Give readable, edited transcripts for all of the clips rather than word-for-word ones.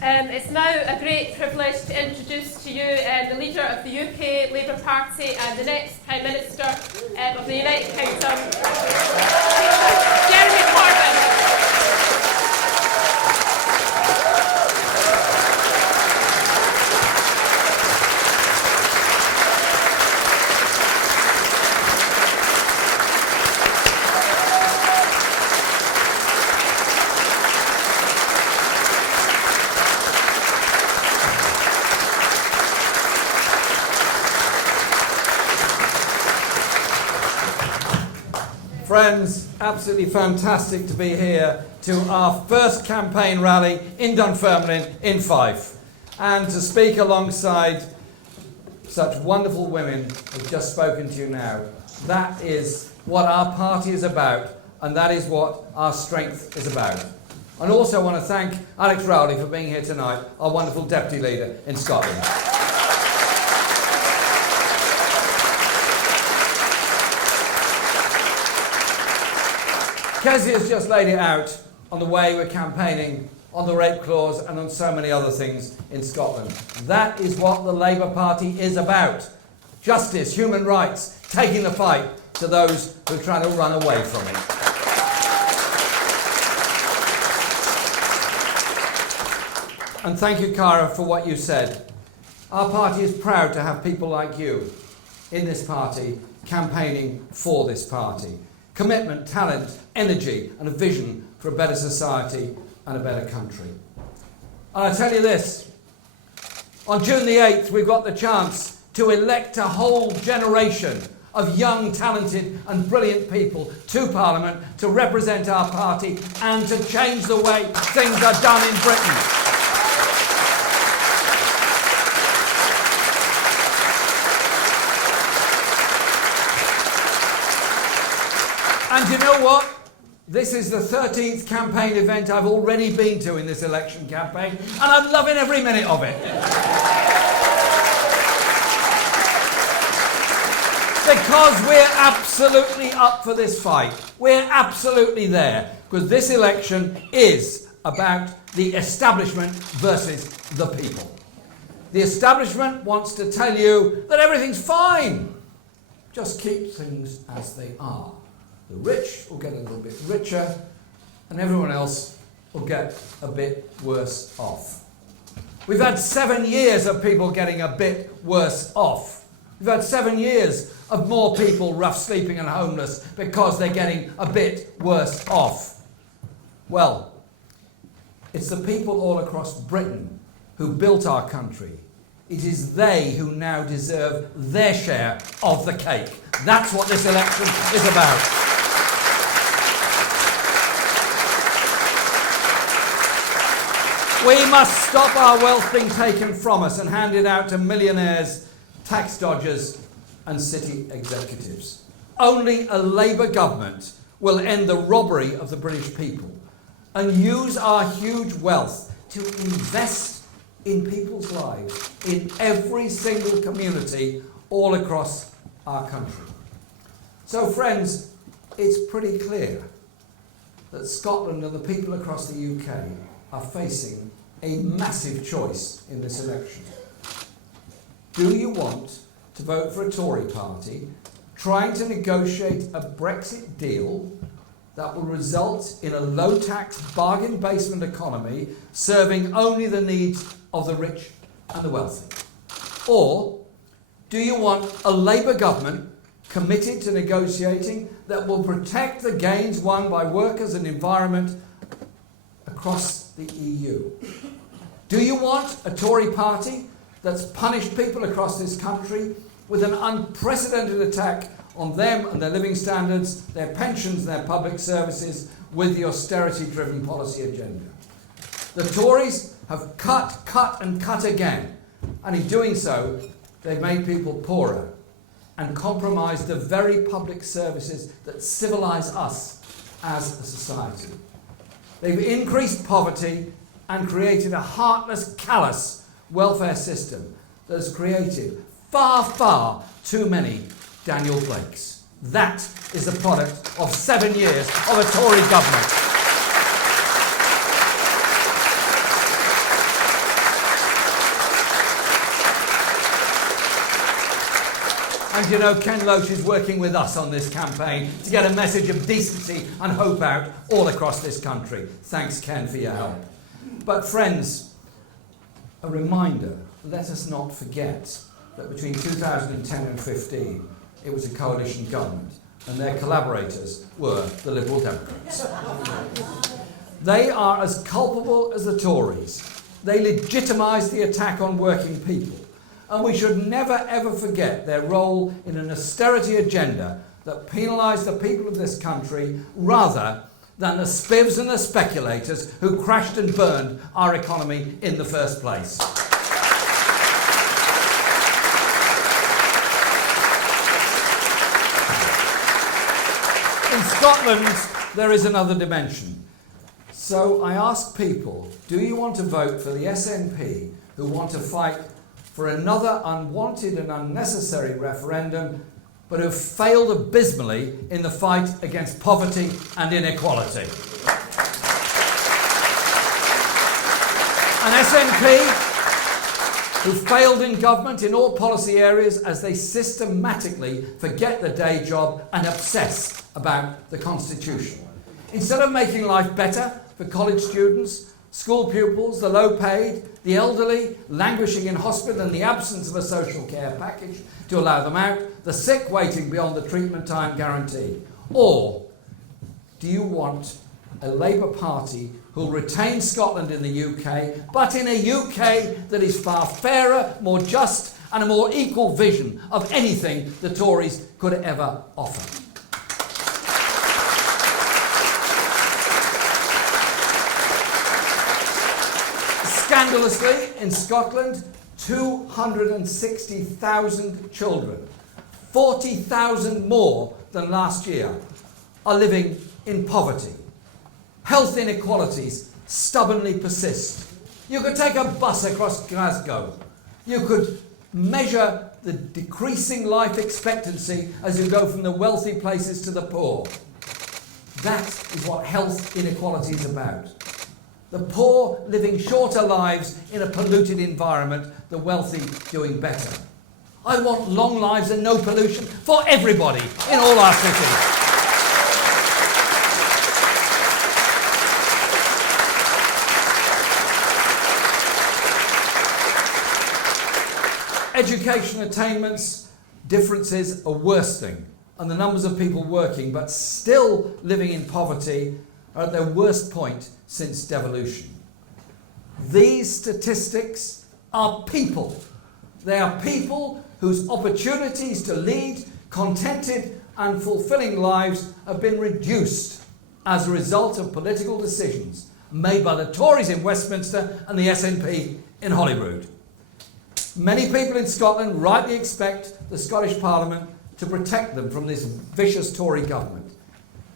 It's now a great privilege to introduce to you the leader of the UK Labour Party and the next Prime Minister of the United Kingdom, Jeremy Corbyn. Friends, absolutely fantastic to be here to our first campaign rally in Dunfermline in Fife and to speak alongside such wonderful women who've just spoken to you now. That is what our party is about, and that is what our strength is about. And also I want to thank Alex Rowley for being here tonight, our wonderful deputy leader in Scotland. Kezia has just laid it out on the way we're campaigning on the rape clause and on so many other things in Scotland. That is what the Labour Party is about. Justice, human rights, taking the fight to those who are trying to run away from it. And thank you, Cara, for what you said. Our party is proud to have people like you in this party campaigning for this party. Commitment, talent, energy and a vision for a better society and a better country. And I tell you this, on June the 8th we've got the chance to elect a whole generation of young, talented and brilliant people to Parliament to represent our party and to change the way things are done in Britain. And you know what? This is the 13th campaign event I've already been to in this election campaign, and I'm loving every minute of it. Because we're absolutely up for this fight. We're absolutely there. Because this election is about the establishment versus the people. The establishment wants to tell you that everything's fine. Just keep things as they are. The rich will get a little bit richer, and everyone else will get a bit worse off. We've had 7 years of people getting a bit worse off. We've had 7 years of more people rough sleeping and homeless because they're getting a bit worse off. Well, it's the people all across Britain who built our country. It is they who now deserve their share of the cake. That's what this election is about. We must stop our wealth being taken from us and handed out to millionaires, tax dodgers and city executives. Only a Labour government will end the robbery of the British people and use our huge wealth to invest in people's lives in every single community all across our country. So friends, it's pretty clear that Scotland and the people across the UK are facing a massive choice in this election. Do you want to vote for a Tory party trying to negotiate a Brexit deal that will result in a low-tax, bargain-basement economy serving only the needs of the rich and the wealthy? Or do you want a Labour government committed to negotiating that will protect the gains won by workers and environment across the EU? Do you want a Tory party that's punished people across this country with an unprecedented attack on them and their living standards, their pensions, their public services, with the austerity-driven policy agenda? The Tories have cut and cut again, and in doing so, they've made people poorer and compromised the very public services that civilise us as a society. They've increased poverty and created a heartless, callous welfare system that has created far, far too many Daniel Blakes. That is the product of 7 years of a Tory government. And you know, Ken Loach is working with us on this campaign to get a message of decency and hope out all across this country. Thanks, Ken, for your help. But friends, a reminder, let us not forget that between 2010 and 15, it was a coalition government, and their collaborators were the Liberal Democrats. They are as culpable as the Tories. They legitimised the attack on working people. And we should never ever forget their role in an austerity agenda that penalised the people of this country rather than the spivs and the speculators who crashed and burned our economy in the first place. In Scotland, there is another dimension. So I ask people, do you want to vote for the SNP who want to fight for another unwanted and unnecessary referendum, but who failed abysmally in the fight against poverty and inequality? An SNP who failed in government in all policy areas as they systematically forget the day job and obsess about the Constitution. Instead of making life better for college students, school pupils, the low-paid, the elderly, languishing in hospital in the absence of a social care package to allow them out, the sick waiting beyond the treatment time guarantee? Or do you want a Labour Party who'll retain Scotland in the UK, but in a UK that is far fairer, more just and a more equal vision of anything the Tories could ever offer? Scandalously, in Scotland, 260,000 children, 40,000 more than last year, are living in poverty. Health inequalities stubbornly persist. You could take a bus across Glasgow. You could measure the decreasing life expectancy as you go from the wealthy places to the poor. That is what health inequality is about. The poor living shorter lives in a polluted environment, the wealthy doing better. I want long lives and no pollution for everybody in all our cities. Education attainments differences are worsening, and the numbers of people working but still living in poverty are at their worst point since devolution. These statistics are people. They are people whose opportunities to lead contented and fulfilling lives have been reduced as a result of political decisions made by the Tories in Westminster and the SNP in Holyrood. Many people in Scotland rightly expect the Scottish Parliament to protect them from this vicious Tory government.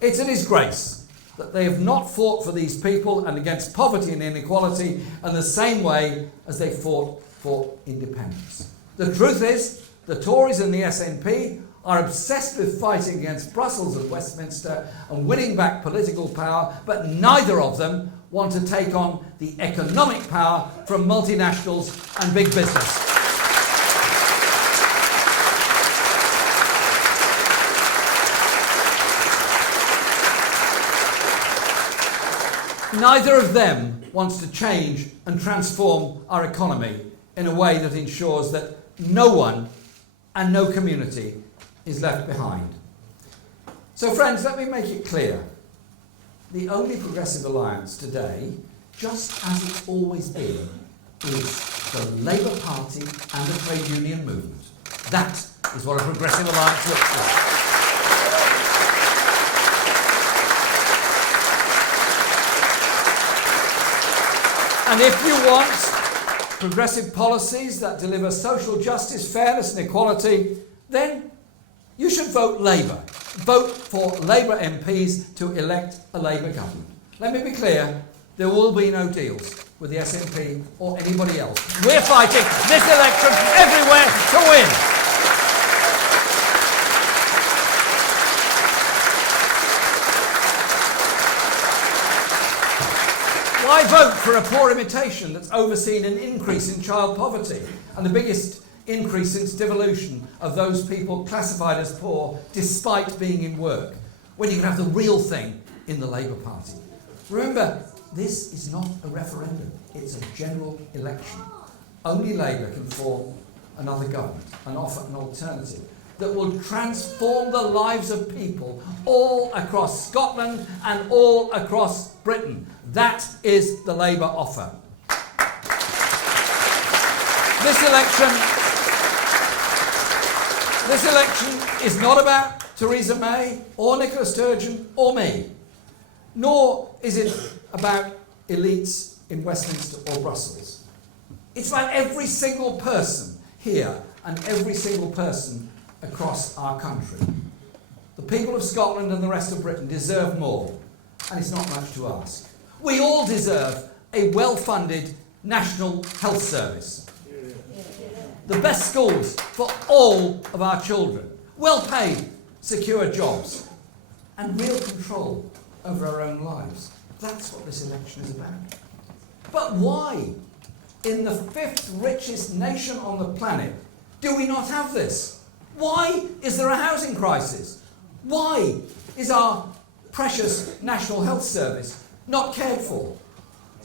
It's a disgrace that they have not fought for these people and against poverty and inequality in the same way as they fought for independence. The truth is, the Tories and the SNP are obsessed with fighting against Brussels and Westminster and winning back political power, but neither of them want to take on the economic power from multinationals and big business. Neither of them wants to change and transform our economy in a way that ensures that no one and no community is left behind. So friends, let me make it clear. The only progressive alliance today, just as it's always been, is the Labour Party and the trade union movement. That is what a progressive alliance looks like. And if you want progressive policies that deliver social justice, fairness and equality, then you should vote Labour. Vote for Labour MPs to elect a Labour government. Let me be clear, there will be no deals with the SNP or anybody else. We're fighting this election everywhere to win. Why vote for a poor imitation that's overseen an increase in child poverty and the biggest increase since devolution of those people classified as poor despite being in work, when you can have the real thing in the Labour Party. Remember, this is not a referendum, it's a general election. Only Labour can form another government and offer an alternative that will transform the lives of people all across Scotland and all across Britain. That is the Labour offer. This election is not about Theresa May or Nicola Sturgeon or me, nor is it about elites in Westminster or Brussels. It's about every single person here and every single person across our country. The people of Scotland and the rest of Britain deserve more, and it's not much to ask. We all deserve a well-funded national health service, the best schools for all of our children, well-paid, secure jobs, and real control over our own lives. That's what this election is about. But why, in the fifth richest nation on the planet, do we not have this? Why is there a housing crisis? Why is our precious National Health Service not cared for?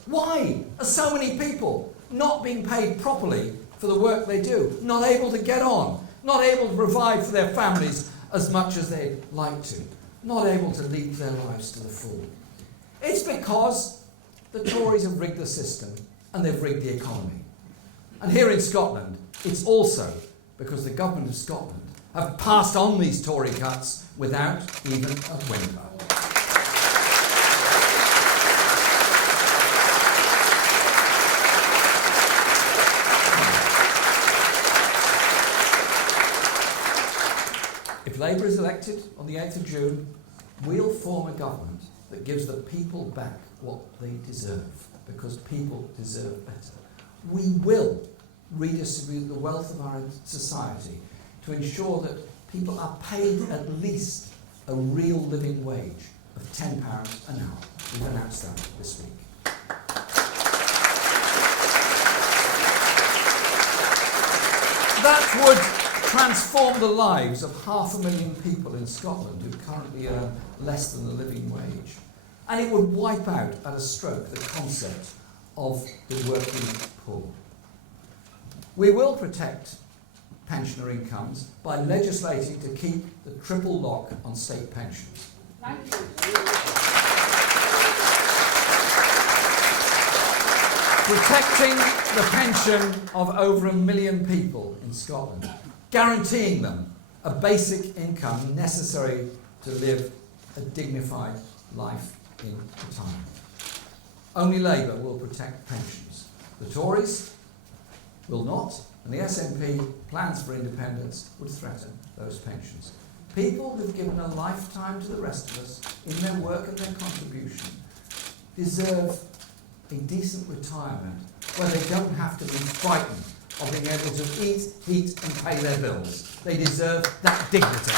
Why are so many people not being paid properly for the work they do, not able to get on, not able to provide for their families as much as they'd like to, not able to lead their lives to the full? It's because the Tories have rigged the system and they've rigged the economy. And here in Scotland, it's also because the government of Scotland have passed on these Tory cuts without even a whimper. If Labour is elected on the 8th of June, we'll form a government that gives the people back what they deserve, because people deserve better. We will redistribute the wealth of our society to ensure that people are paid at least a real living wage of £10 an hour. We've announced that this week. That would transform the lives of 500,000 people in Scotland who currently earn less than the living wage. And it would wipe out at a stroke the concept of the working poor. We will protect pensioner incomes by legislating to keep the triple lock on state pensions. Thank you. Protecting the pension of over 1 million people in Scotland, guaranteeing them a basic income necessary to live a dignified life in retirement. Only Labour will protect pensions. The Tories will not, and the SNP plans for independence would threaten those pensions. People who've given a lifetime to the rest of us in their work and their contribution deserve a decent retirement where they don't have to be frightened of being able to eat, heat and pay their bills. They deserve that dignity.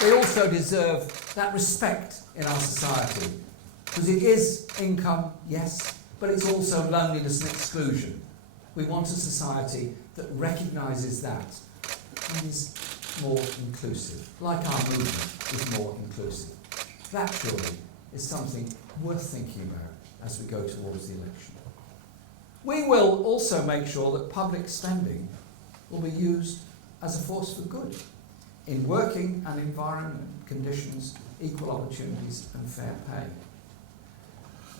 They also deserve that respect in our society, because it is income, yes, but it's also loneliness and exclusion. We want a society that recognises that and is more inclusive, like our movement is more inclusive. That surely is something worth thinking about as we go towards the election. We will also make sure that public spending will be used as a force for good in working and environment conditions, equal opportunities and fair pay.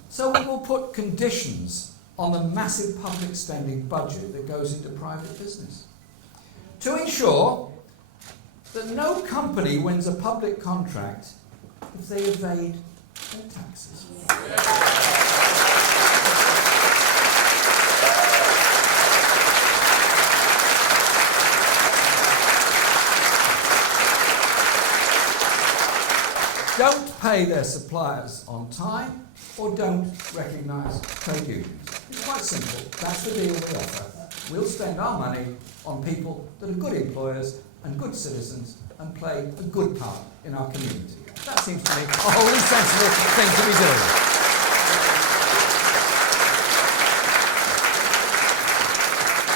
So we will put conditions on the massive public spending budget that goes into private business to ensure that no company wins a public contract if they evade their taxes. Don't pay their suppliers on time or don't recognise trade unions. It's quite simple. That's the deal we offer. We'll spend our money on people that are good employers and good citizens and play a good part in our community. That seems to me a wholly sensible thing to be doing.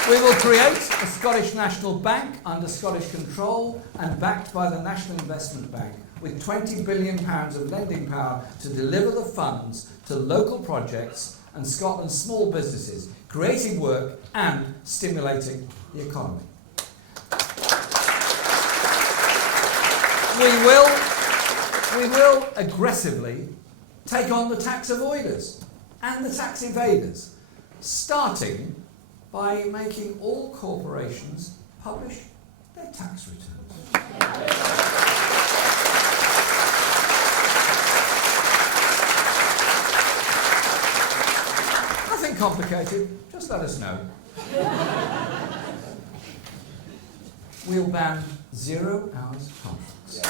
We will create a Scottish National Bank under Scottish control and backed by the National Investment Bank with £20 billion of lending power to deliver the funds to local projects and Scotland's small businesses, creating work and stimulating the economy. We will aggressively take on the tax avoiders and the tax evaders, starting by making all corporations publish their tax returns. Nothing complicated, just let us know. We'll ban 0 hours contracts.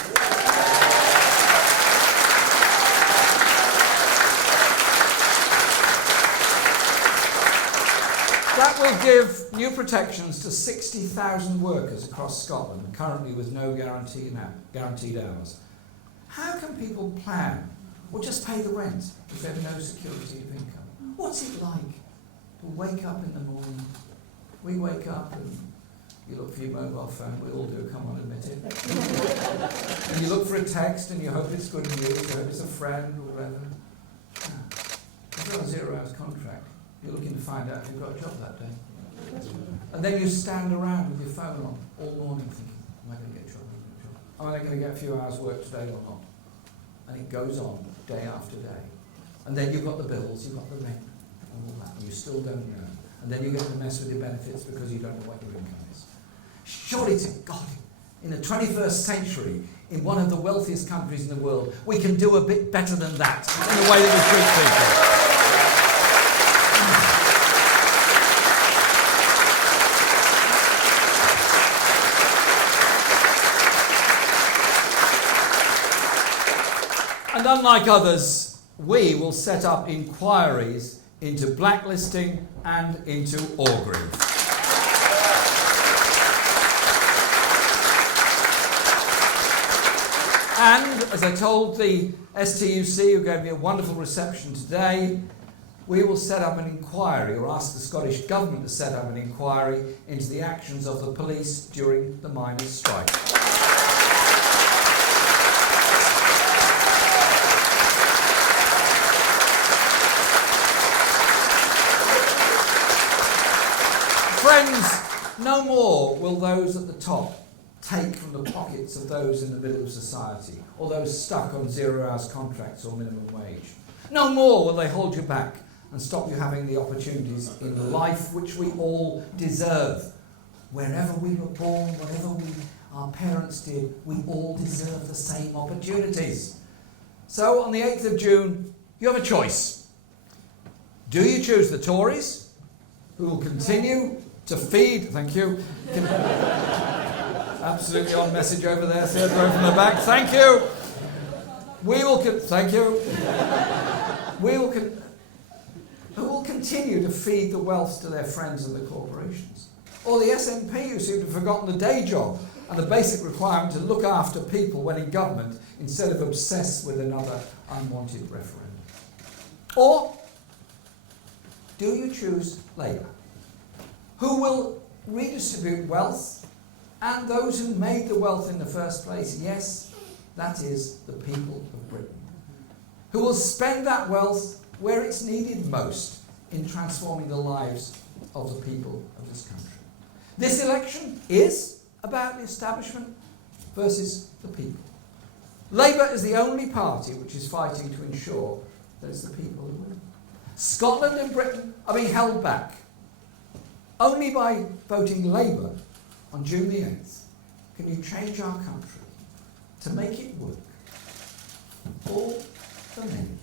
That will give new protections to 60,000 workers across Scotland, currently with no guaranteed hours. How can people plan or just pay the rent if they have no security of income? What's it like to wake up in the morning? We wake up and you look for your mobile phone, we all do, come on, admit it. And you look for a text and you hope it's good news, you hope it's a friend or whatever. If you're on a 0 hours contract, you're looking to find out if you've got a job that day. And then you stand around with your phone on all morning thinking, am I going to get a job? Am I going to get a few hours work today or not? And it goes on day after day. And then you've got the bills, you've got the rent, and all that, and you still don't know. And then you get to mess with your benefits because you don't know what your income is. Surely to God, in the 21st century, in one of the wealthiest countries in the world, we can do a bit better than that in the way that we treat people. And unlike others, we will set up inquiries into blacklisting and into augury. And as I told the STUC, who gave me a wonderful reception today, we will set up an inquiry, or ask the Scottish Government to set up an inquiry into the actions of the police during the miners' strike. Friends, no more will those at the top take from the pockets of those in the middle of society, or those stuck on 0 hours contracts or minimum wage. No more will they hold you back and stop you having the opportunities in life which we all deserve. Wherever we were born, whatever our parents did, we all deserve the same opportunities. So on the 8th of June, you have a choice. Do you choose the Tories, who will continue to feed, thank you, absolutely on message over there, third row from the back, thank you. Thank you. Who will continue to feed the wealth to their friends and the corporations? Or the SNP, who seem to have forgotten the day job and the basic requirement to look after people when in government instead of obsessed with another unwanted referendum? Or do you choose Labour, who will redistribute wealth and those who made the wealth in the first place? Yes, that is the people of Britain, who will spend that wealth where it's needed most in transforming the lives of the people of this country. This election is about the establishment versus the people. Labour is the only party which is fighting to ensure that it's the people who win. Scotland and Britain are being held back. Only by voting Labour on June the 8th can you change our country to make it work for the many.